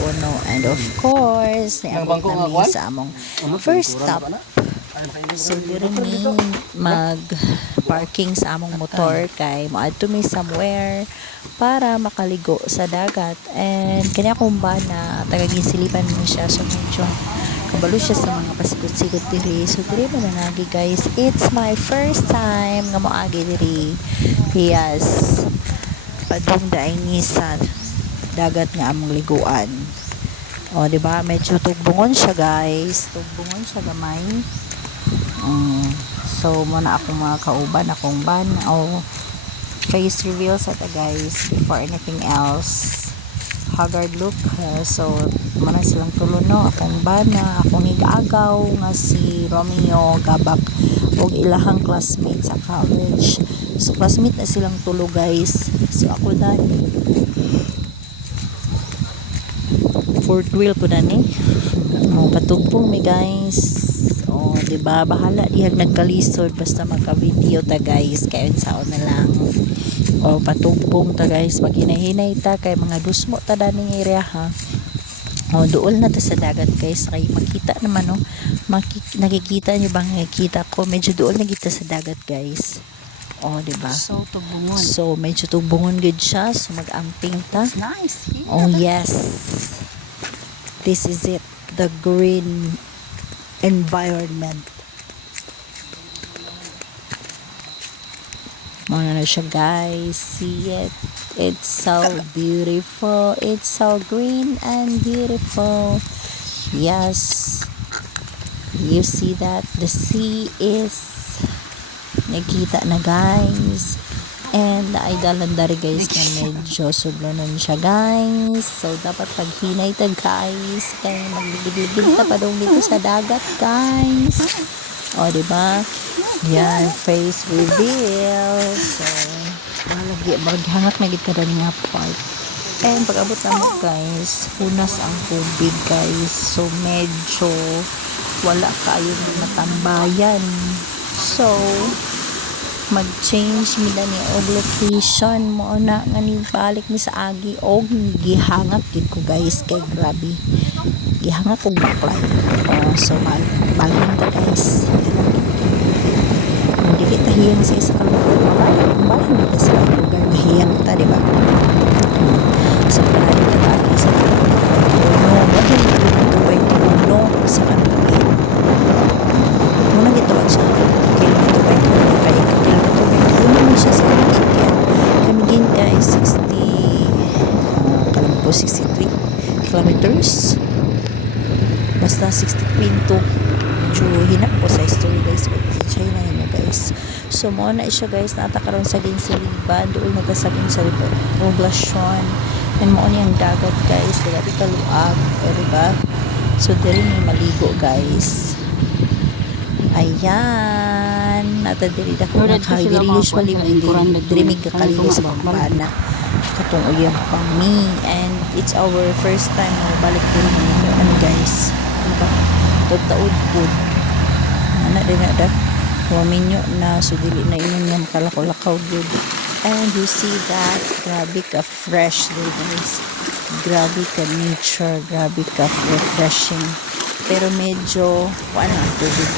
Uno. And of course, niabot namin sa among first stop. So, dito ni mag-parking sa among motor kay maadto mi somewhere para makaligo sa dagat. And kanya kumba na taga-gisilipan mo siya. So, medyo kabalo siya sa mga pasikot-sikot diri. So, diri mo nanagi guys. It's my first time nga moagi diri. Yes. Padung daay ni sa dagat nga among liguan. O, di ba? Medyo tugbungon siya guys. Tugbungon siya gamay. So, muna akong mga kauban, akong ban o face reveal sa ta guys before anything else. Haggard look. So, muna silang tulo no. Akong ban na akong higagaw nga si Romeo Gabak o ilahang classmate sa college. So, classmate na silang tulo guys. So, ako na fourth wheel ko na ni. Patugpong mi guys. O, diba? Bahala dihag nagkalisod basta magka-video ta guys. Kaya saon na lang. O, patugpong ta guys. Maghinay-hinay ta kay mga dusmo ta daning area ha. O, duol na ta sa dagat guys. Kay makita naman no. Nakikita nyo bang nakikita ko? Medyo duol na kita sa dagat guys. O, diba? So, tubungon. So, medyo tubungon good siya. So, mag-amping ta. It's nice. Yeah. Oh, yes. This is it. The green environment. Muna na siya guys. See it? It's so beautiful. It's so green and beautiful. Yes. You see that? The sea is nakita na guys. And ay dalandari guys na medyo sublonon siya guys. So dapat paghinay tag guys. Kaya magligid-ligid ta pa daw dito sa dagat guys. O diba? Yan, face reveal. So maghangak na gid kada nga part. And pag abot na mo guys, punas ang tubig guys. So medyo wala kayo matambayan. So mag-change mi na ni og location mo na nga ni balik mi sa agi og gihangak gid ko guys kay grabe gihangak og baklay. So balhin ta guys. Dili ta hiyang sa isa ka lugar balhin ta sa lugar nga hiyang ta di ba? So panayon ta agi sa no sa kanila. Muna gitawag siya kilometro by kilometro kaya kilometro by kilometro siya sa Kamigin. Kamigin guys 63 kilometers basta 60 pinto so hinap po sa story guys China na guys. So mo na siya guys natakaroon sa Ginsiliban doon nagasagin sa poblasyon and mo niyang dagat guys grabe kaluag diba? So diri may maligo guys. Ayan. Nata diri da ko nakay diri usually may diri mig kakaligo sa pampana. Katong uyang pami and it's our first time na balik diri mo guys. Diba? Taud po. Ana din na da. Waminyo na so dili na ingon nga makalakaw-lakaw good. And you see that grabe ka fresh diri guys. Grabe ka nature, grabe ka refreshing. Pero medyo wala ang tubig.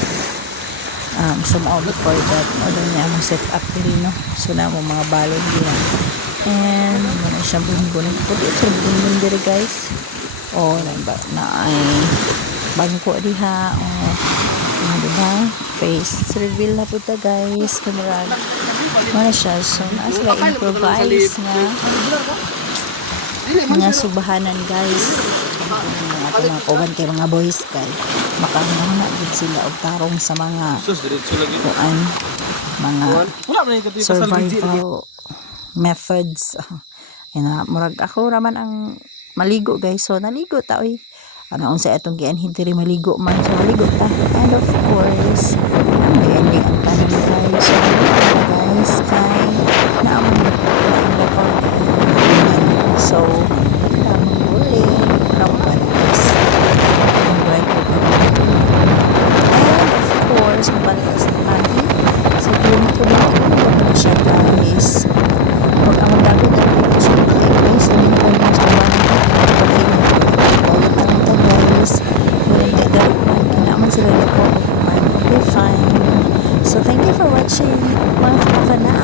So mao before that ano niya mo set up diri no. So na mo mga balon diyan. And muna siya bunbun. Pwede ito bunbun diri guys. Oh, na ay bangko diha. Oh, diba? Face reveal na po ta guys. Kamera. Muna siya. So na sila improvise nga subahanan guys. Mga kauban kay mga boys kay makahuna gid sila og tarong sa mga kuan mga survival methods. Ina murag ako raman ang maligo guys. So naligo ta oy. Ano unsa atong gianhin diri maligo man so maligo ta. And of course may ending ang tanan guys. So guys kay naamon so sila na po ako kumain. Okay, fine. So, thank you for watching. Have a